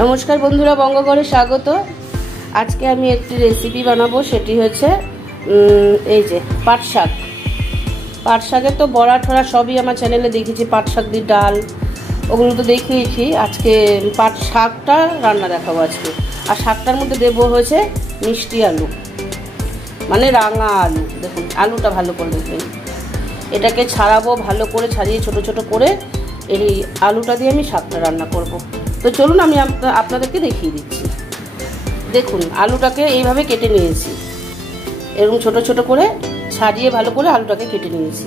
नमस्कार बंधुरा बंगघरे स्वागत। आज के आमी एक रेसिपि बनाबो, सेटी होच्छे এই যে পাট শাক। পাট শাকের তো বড়া ঠোড়া সবই আমার চ্যানেলে দেখেছি, পাট শাক দিয়ে ডাল ওগুলো তো দেখিয়েছি। আজকে পাট শাকটা রান্না দেখাবো আজকে। আর শাকটার মধ্যে দেবো হচ্ছে মিষ্টি আলু, মানে রাঙা আলু। দেখুন আলুটা ভালো করে দেখবেন, এটাকে ছাড়াবো ভালো করে, ছাড়িয়ে ছোট ছোট করে এই আলুটা দিয়ে আমি শাকটা রান্না করব। তো চলুন আমি আপনাদেরকে দেখিয়ে দিচ্ছি। দেখুন আলুটাকে এইভাবে কেটে নিয়েছি, এরকম ছোট ছোট করে ছাড়িয়ে ভালো করে আলুটাকে কেটে নিয়েছি।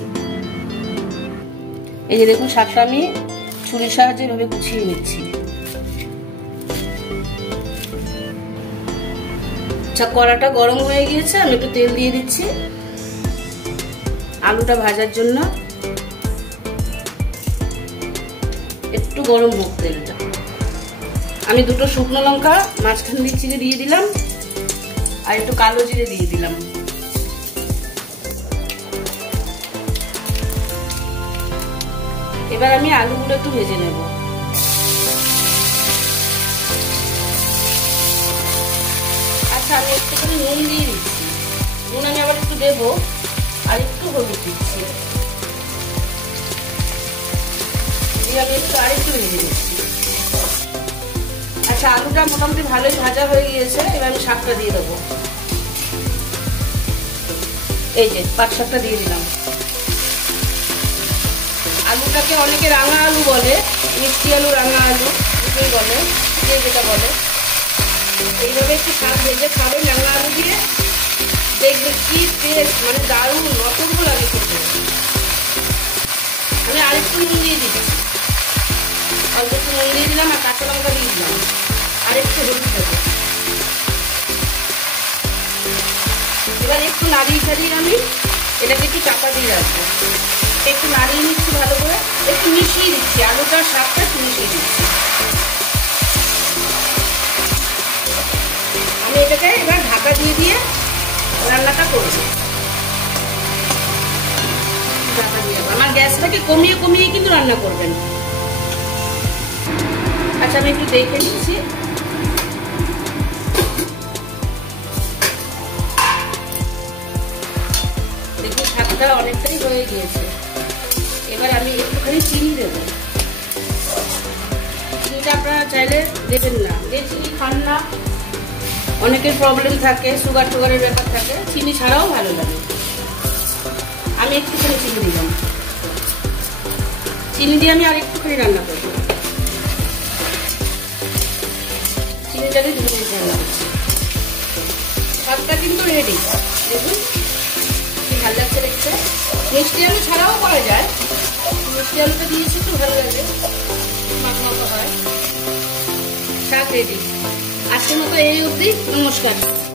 এই যে দেখুন শাকটা আমি ছুরির সাহায্যে এভাবে কুচিয়ে নিচ্ছি। আচ্ছা, কড়াটা গরম হয়ে গিয়েছে, আমি একটু তেল দিয়ে দিচ্ছি আলুটা ভাজার জন্য। একটু গরম হোক তেলটা। আমি দুটো শুকনো লঙ্কা মাঝখান দিয়ে চিড়ে দিয়ে দিলাম, আর একটু কালো জিরে দিয়ে দিলাম। এবার আমি আলুগুলো একটু ভেজে নেব। আচ্ছা, আমি একটুখানি নুন দিয়ে দিচ্ছি। নুন আমি আবার একটু দেবো, আর একটু হলুদ দিচ্ছি। আমি একটু আর একটু ভেজে দিচ্ছি। আচ্ছা, আলুটা মোটামুটি ভালোই ভাজা হয়ে গিয়েছে। এবার আমি শাকটা দিয়ে দেবো। এই যে পাট শাকটা দিয়ে দিলাম। আলুটাকে অনেকে রাঙা আলু বলে, মিষ্টি আলু, রাঙা আলু দুটোই বলে, যে যেটা বলে। এইভাবে একটু শাক ভেজে খাবেন রাঙা আলু দিয়ে, দেখবে কি টেস্ট, মানে দারুণ অপূর্ব লাগে খেতে। আমি আরেকটু নুন দিয়ে দিচ্ছি, অল্প একটু নুন দিয়ে দিলাম, আর কাঁচা লঙ্কা দিয়ে দিলাম, আর একটু হলুদ দেবো। এবার একটু নাড়িয়ে ছাড়িয়ে আমি এটাকে একটু চাপা দিয়ে রাখবো। একটু নাড়িয়ে নিচ্ছি ভালো করে, একটু মিশিয়ে দিচ্ছি আলুটার শাকটা, একটু মিশিয়ে দিচ্ছি। আমি এটাকে এবার ঢাকা দিয়ে দিয়ে রান্নাটা করছি। ঢাকা দিয়ে আমার গ্যাসটাকে কমিয়ে কমিয়ে কিন্তু রান্না করবেন। আচ্ছা, আমি একটু দেখে নিচ্ছি। দেখুন শাকটা অনেকটাই হয়ে গিয়েছে। এবার আমি একটুখানি চিনি দেবো। চিনিটা আপনারা চাইলে দেবেন না, যে চিনি খান না, অনেকের প্রবলেম থাকে, সুগার টুগারের ব্যাপার থাকে, চিনি ছাড়াও ভালো লাগে। আমি একটুখানি চিনি দিলাম। চিনি দিয়ে আমি আর একটুখানি রান্না করবো। চিনিটাকে 2 মিনিট রান্না করছি। শাকটা কিন্তু রেডি। দেখুন কি ভালো লাগছে দেখতে। মিষ্টি আলু ছাড়াও করা যায়, মিষ্টি আলুটা দিয়েছি একটু ভালো লাগে, মাখা মাখা হয়। শাক রেডি। আজকের মতো এই অবধি, নমস্কার।